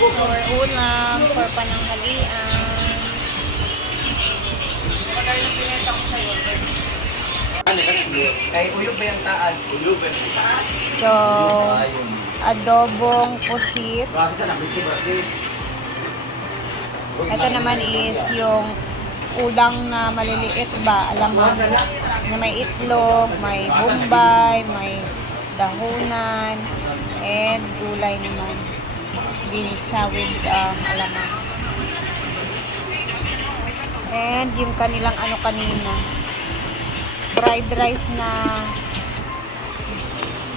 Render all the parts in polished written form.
For ulam, for pananghalian. Kay uyog ba yung taan? Uyog ba yung taan? So, adobong pusit. Ito naman is yung ulang na maliliit ba, alam mo, na may itlog, may bombay, may dahunan, and gulay naman. Ginisa with alamang. And yung kanilang ano kanina, fried rice na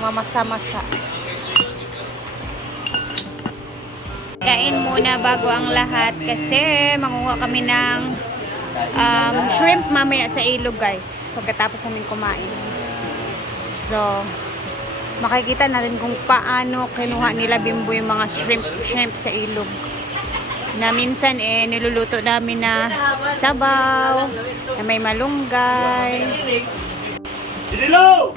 mamasa-masa. Kain muna bago ang lahat kasi manguha kami ng shrimp mamaya sa ilog, guys, pagkatapos namin kumain. So, makikita na rin kung paano kinuha nila Bimbo yung mga shrimp sa ilog. Na minsan niluluto namin na sabaw, na may malunggay. Dilo!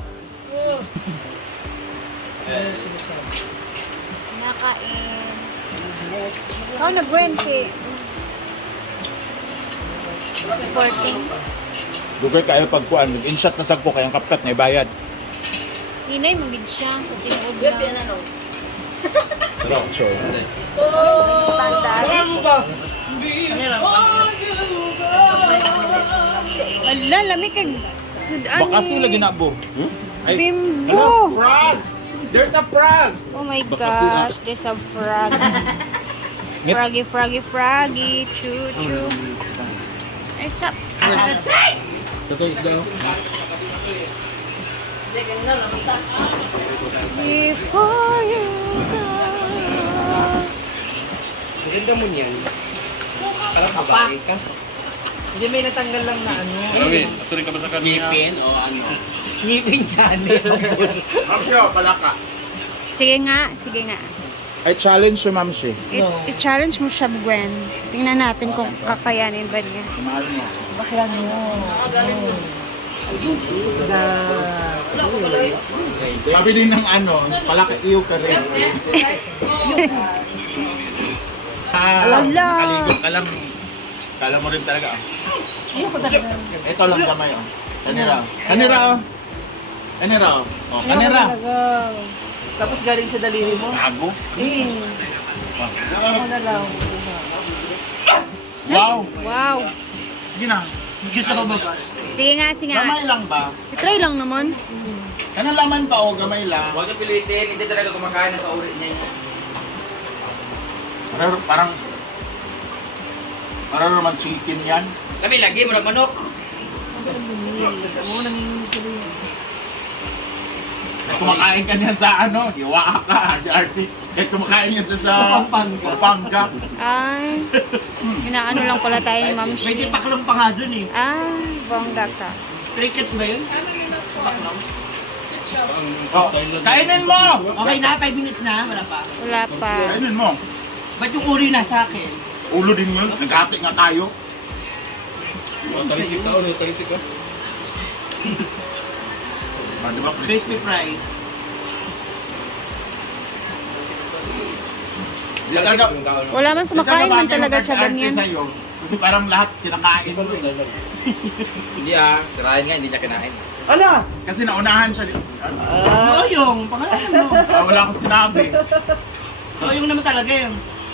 Nakain. Oh, nag-20. Sporting. Dugay kayo pagkuan, in-shot na sagpo kayang kapkat na ibayad. Hinay, mabig siya sa tinuod lang. Pero, so, Standard. Wala, lamig kag sudan. baka sila ginabo. Ay, Bimbo! ano? Frog! There's a frog! Oh my gosh, there's a frog. Froggy, froggy, froggy. Choo, choo. Ay, sap. Before you go. Maganda mo niyan. Alam ka ba? Hindi may natanggal lang na ano. Alawin, ito rin ka ba sa kanya? Ngipin o ano? Ngipin channel. Mamsyo, palaka. Sige nga, sige nga. I challenge si Mamsi. I-challenge mo siya, Gwen. Tingnan natin kung kakayanin ba niya. Mahal mo. Bakla mo. Sabi din ng ano, palaki iyo ka rin. Wala. Nakaligot ka lang. Kala mo rin talaga. Ito lang kamay. Oh. Kanira. Kanira. Oh. Kanira. Oh, kanira. Tapos galing sa daliri mo? Tago. Ako na lang. Wow. Wow. Sige na. Gusto ko ba? Sige nga, sige nga. Gamay lang ba? I-try lang naman. Kanang laman pa o gamay lang. Huwag niyo pilitin, hindi talaga kumakain ng kauri niya. Parang naman chicken yan. Kami lagi, murag manok. Kumakain ka niyan sa ano, hiwa ka, Artie. Kumakain niya sa Pampanga. Ay, inaano lang pala tayo ni Ma'am May Shi. paklong pa nga dun eh. Ay, bongga ka. Crickets ba yun? Paklong. Oh, kainin mo! Okay na, 5 minutes na, wala pa. Wala pa. Kainin mo. Ba't yung uri na sa akin? Ulo din yun. Nagkati nga tayo. Talisik ka, ano? Talisik ka? Di ba, Chris? Crispy fried. Di talaga. Wala man kumakain man talaga siya ganyan. Sa'yo, kasi parang lahat kinakain mo. Hindi ah, sirahin nga, hindi niya kinain. Ala! Kasi naunahan siya. Oyong! Pangalan mo. Wala akong sinabi. Oyong naman talaga yun.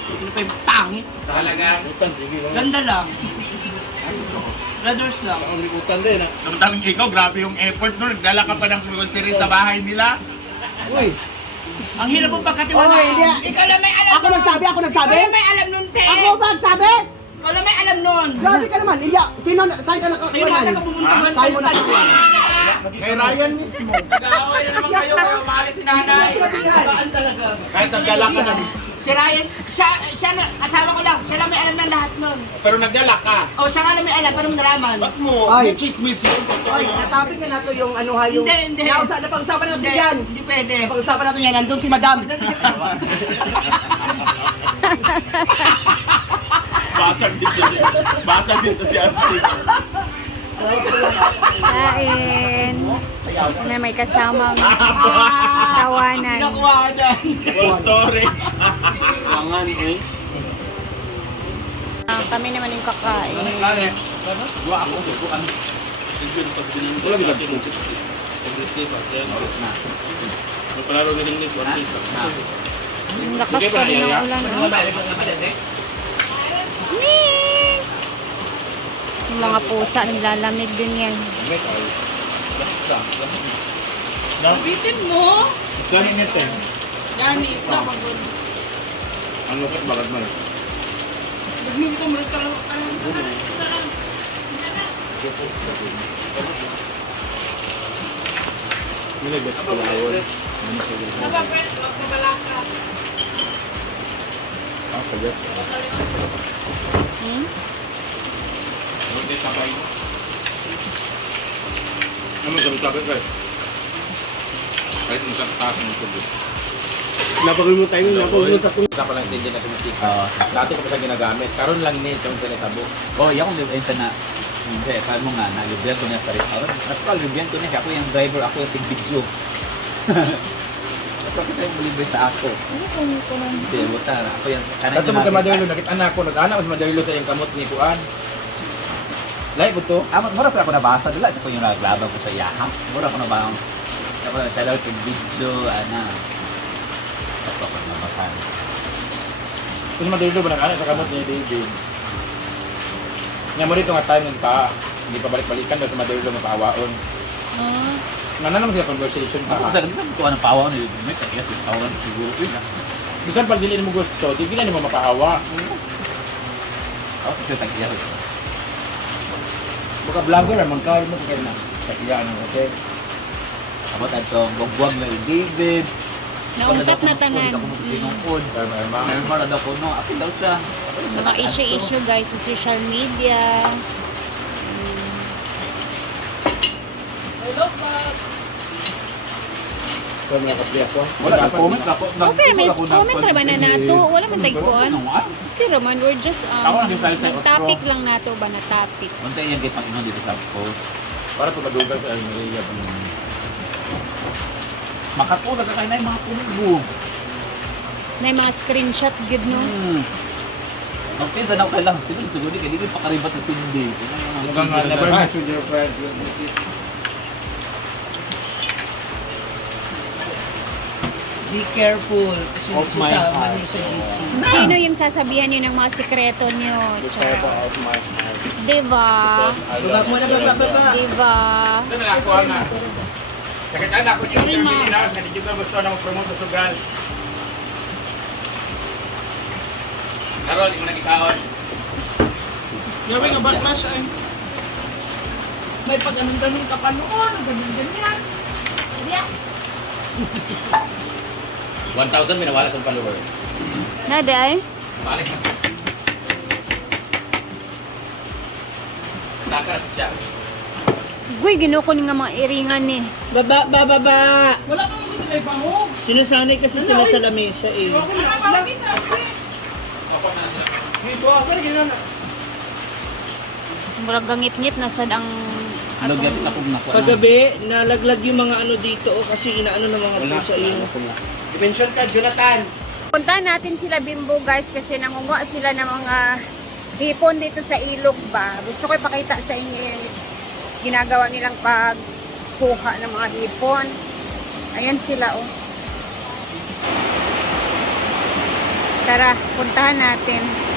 Ano pa yung pangit? Sa halagang, Ganda lang. Brothers lang. Samantalang ikaw, grabe yung effort nun. Nagdala ka pa ng grocery sa bahay nila. Ang hirap mong pagkatiwala. Ikaw lang may alam Ako nagsabi, ako nagsabi. Ikaw lang may alam nun, te. Ako ba nagsabi? Ikaw lang may alam nun. Grabe ka naman. Hindi, sino, saan ka Kayo na nakakuha? nakapumuntungan Tayo mo na Kay Ryan mismo. nag-aaway na naman kayo, kaya umali si nanay. Baan talaga. Kahit nagdala ka na. Si Ryan, siya na, kasama ko lang. Siya lang may alam ng lahat nun. Pero nagdala ka. O, siya nga lang may alam. Paano mo nalaman? Ba't mo? Ay. May chismis yun. Totoo Ay, yun. topic na nato yung ano ha, yung... Hindi. Napag-usapan natin yan. Hindi pwede. Napag-usapan natin yan. Nandun si Madam. Basag dito si Basag dito si Ate. Kain. na may kasamang tawanan. Full story. Kami naman yung kakain. Ang lakas pa rin ng ulan. Oh. Ning! Yung mga pusa, nilalamig din yan. Bitin mo. Saan init eh? Yan, isda pagod. Ano ka balad mo? Bigmin ko, malit ka lang. Nilagay sa palawon. Napapret, wag mabalaka. Ah, kaya. Hmm? Ano sabay mo? Ano sabay kayo? Kahit mo sa taas ng tubig. Napagulmot tayo, napagulmot ako. Isa pa lang sa engine na sumusika. Dati ko pa siya ginagamit. Karon lang ni itong pinitabo. Oh, iya kong libenta na. Hindi, sabi mo nga, nalibyan ko niya sa restaurant. At ko, libyan ko niya. Ako yung driver, ako yung tig-video. At bakit tayo malibay sa ako? Hindi, buta. Ako yung... Dato mo kay Madarilo, nakita anak ko, nag-anak ko si Madarilo sa iyong kamot ni Kuan. Lai po to. Mura sa ako nabasa. Dila, sa ko yung naglaban ko sa Yaham. Mura ko na ba ang... Ako na siya lang tig-video, ana. Ito ako nabasahan. Kung si Madarilo ba nag-anak sa kamot ni David? Nga mo rito nga time nun pa, hindi pa balik-balikan dahil sa Madarilo nga paawaon. Nga naman sila conversation Ako pa. sa ganito, ko anong pawa ni May kaya si pawa siguro yun. Bisan pag dili mo gusto, di gila ni mo mapahawa. Ako siya tag-iya. Baka vlogger naman ka, mo kaya na. Sakiyaan ng hotel. Ako tayo itong buwag na yung David. Naungkat na tanan. Ako mag-tinungkod. Tama. Meron na daw ko, no? Ako daw siya. Mga issue guys sa social media. Hello, pa. So, mga kapli ako. Wala, nag-comment ako. Okay, comment ra ba na nato? Wala man tagpuan. Okay raman, we're just Ako lang yung tayo sa nag-topic lang nato ba na topic. Unta yan kay Panginoon dito sa post. Para po madugan sa Maria. Makatulad ka kayo na yung mga pumubo. Na yung mga screenshot gid no. Okay, sana ako lang. Siguro di ka pakaribat na Cindy. Mukhang never mess with your friend. Will miss it. Be careful. Kasi Of my sasama heart. niyo sa GC. Sino yung sasabihan niyo ng mga sikreto niyo? Of my heart. Diba? Baba mo na, baba. Diba? Ito na ako na. Sakit anak ko yung interview na sa hindi ko gusto na mag-promote sa sugal. Karol, hindi mo nagkikaon. Yabi nga, ba't ba siya? May pag-ganun-ganun ka pa noon. Ganyan-ganyan. Sige. 1,000 minawala sa follower. Nada ay? Balik na. Saka siya. Guy, ginuko ni nga mga iringan ni. Baba. Wala kang gusto na ipahog. Sinasanay kasi sila sa lamesa eh. Wala kang kita. Ako na sila. Dito ako, gano'n. Murag gangit-ngit na sad ang Lugyan kita kung nakuha. Kagabi, nalaglag yung mga ano dito kasi inaano ng mga pusa yun. Dimension ka, Jonathan. Puntahan natin sila Bimbo guys kasi nangunguha sila ng mga hipon dito sa ilog ba. Gusto ko ipakita sa inyo yung ginagawa nilang pagkuha ng mga hipon. Ayan sila oh. Tara, puntahan natin.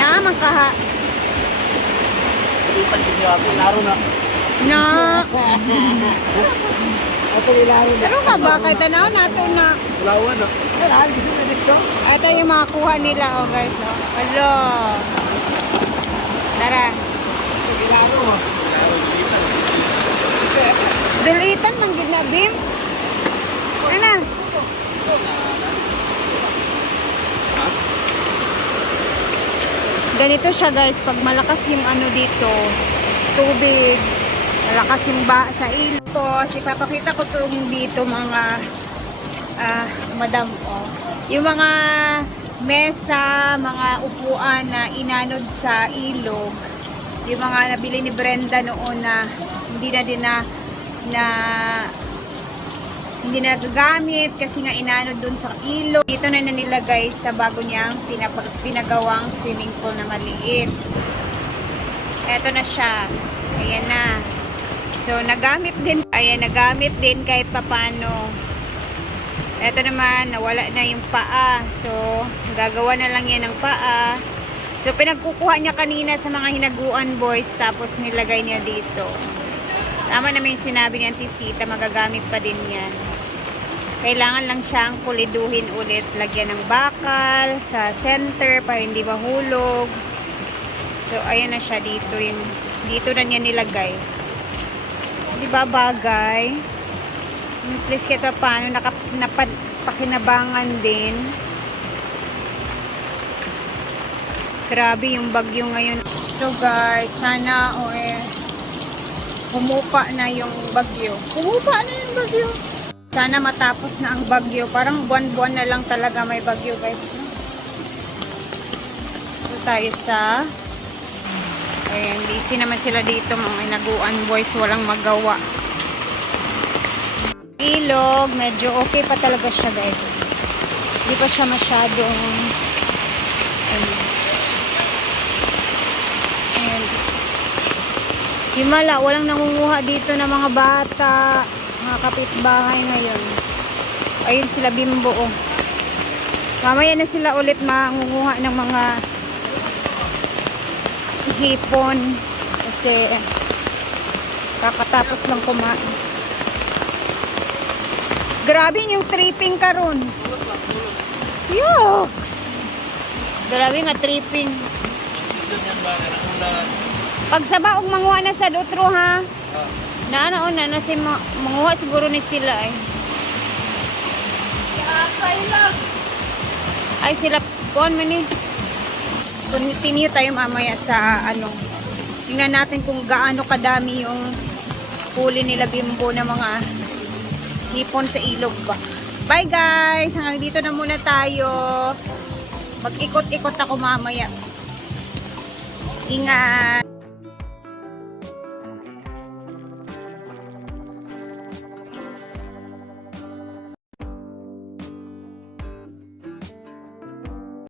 Naman kaha. Na. Ito ilaro na. Ano ka ba? Kaya tanaw nato na. Lawan na. Wala, gusto na dito. Ito yung mga kuha nila, oh guys. Oh. Hello. Tara. Ilaro. Dulitan, manggid na, Bim. Ano na? Ganito siya guys, pag malakas yung ano dito, tubig, malakas yung ba sa ilog. Kasi papakita ko to dito mga madam, oh. Yung mga mesa, mga upuan na inanod sa ilog, yung mga nabili ni Brenda noon na hindi na din hindi na nagagamit kasi nga inanod dun sa ilog. Dito na nilagay sa bago niyang pinagawang swimming pool na maliit. Eto na siya. Ayan na. So, nagamit din. Ayan, nagamit din kahit papano. Eto naman, nawala na yung paa. So, gagawa na lang yan ng paa. So, pinagkukuha niya kanina sa mga hinaguan boys, tapos nilagay niya dito. Tama naman yung sinabi ni Auntie Sita, magagamit pa din yan. Kailangan lang siyang puliduhin ulit. Lagyan ng bakal sa center para hindi mahulog. So, ayan na siya dito. Dito na niya nilagay. Di ba bagay? Please kita paano napakinabangan din. Grabe yung bagyo ngayon. So guys, sana humupa na yung bagyo. Humupa na yung bagyo. Sana matapos na ang bagyo. Parang buwan-buwan na lang talaga may bagyo guys. No? So tayo sa ayan, busy naman sila dito mga inaguan boys, walang magawa. Ilog, medyo okay pa talaga siya guys. Hindi pa siya masyadong ayan. Himala, walang nangunguha dito ng mga bata, mga kapitbahay ngayon. Ayun sila Bimbo oh. Mamaya na sila ulit mangunguha ng mga hipon kasi kakatapos lang kumain. Grabe yung tripping karon. Yucks! Grabe nga tripping. Pag sa baog manguha na sa dutro ha. Na si manguha siguro ni sila eh. Ay sila kuan man eh. Continue tayo mamaya sa tingnan natin kung gaano kadami yung huli nila Bimbo na mga hipon sa ilog ba. Bye guys! Hanggang dito na muna tayo. Mag-ikot-ikot ako mamaya. Ingat!